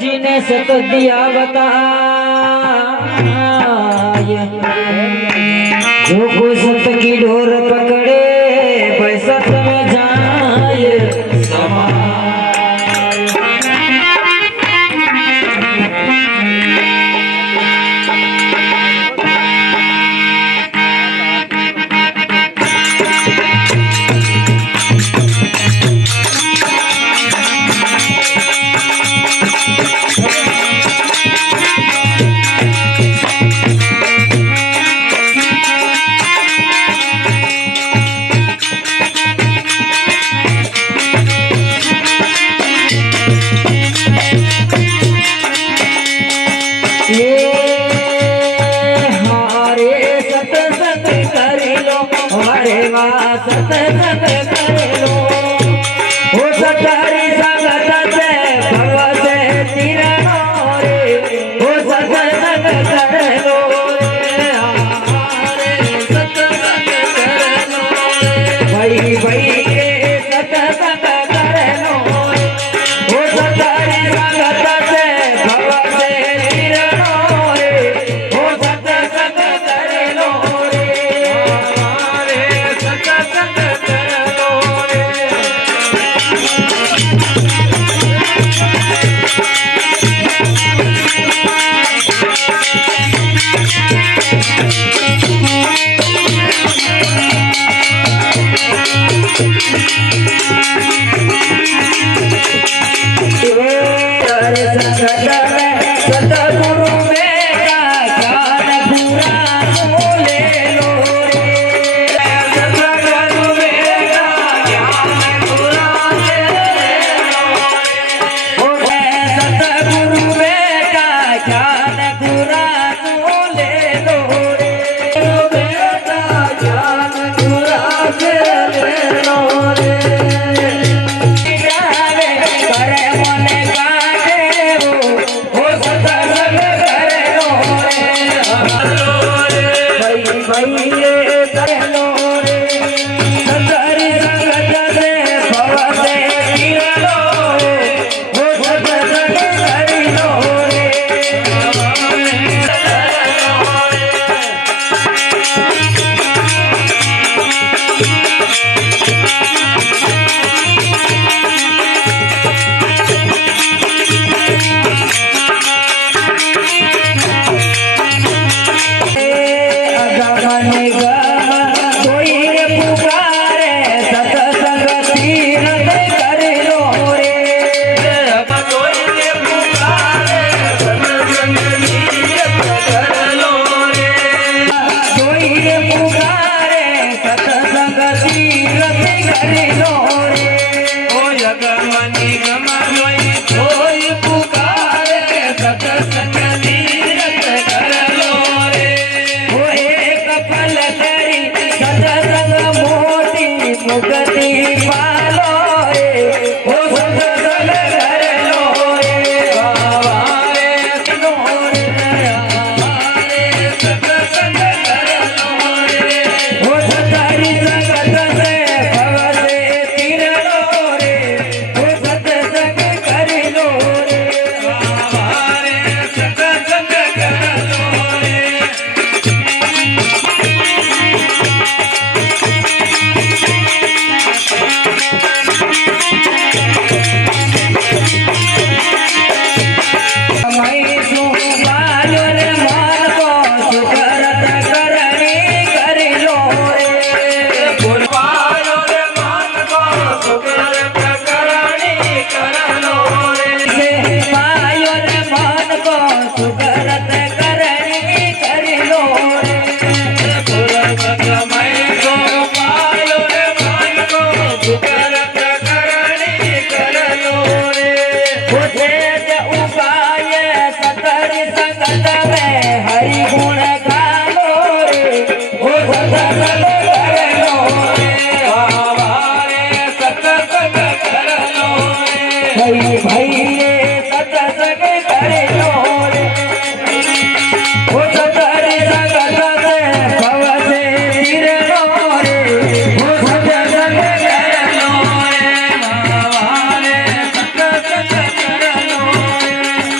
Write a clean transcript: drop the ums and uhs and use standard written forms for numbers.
जी ने सत दिया बताए, जो को सत की डोर पकड़े पैसा में जाए समा। सत्संग कर लो हो सतारी संगत से भव से तिरनो रे, हो सत्संग कर लो रे, सत्संग कर लो भाई भाई रे, सत्संग कर लो रे, हो सतारी संगत से भव से तिरनो रे, हो सत्संग कर लो रे, सत्संग कर लो रे। सतगुरु मेरा ज्ञान पूरा ले लो रे, सतगुरु मेरा ज्ञान पूरा ले लो रे, सतगुरु मेरा ज्ञान पूरा ले लो रे, मेरा ज्ञान पूरा ले लो रे। करे मने काटे हो सत्संग कर लो रे, भाई भाई रे कर लो रे, सतारी संगत से भव से तिरनो रे, हो सत्संग कर लो रे। कोई पुकारे सत्संग तीरथ कर लो रे, कोई पुकारे सत्संग तीरथ कर लो रे, कोई पुकारे सत्संग तीरथ कर लो रे, ओ जगमनी गमा कोई पुकारे सत्संग तीरथ कर लो रे, वो एक पल करी सत्संग मोटी मुक्ति पालो रे, वो सत्संग कर लो रे, बाबा रे सुनो रे, रे सत्संग कर लो रे, वो सतारी संगत से भव से तिरनो रे, वो सत्संग कर लो रे, बाबा रे सत्संग कर लो रे। हरि गुण गालो रे, हो सत्संग कर लो रे, बाबा रे सत्संग कर लो रे, भाई भाई रे सत्संग कर लो रे, हो सतारी संगत से भव से तिरनो रे, हो सत्संग कर लो रे, बाबा रे सत्संग कर लो रे।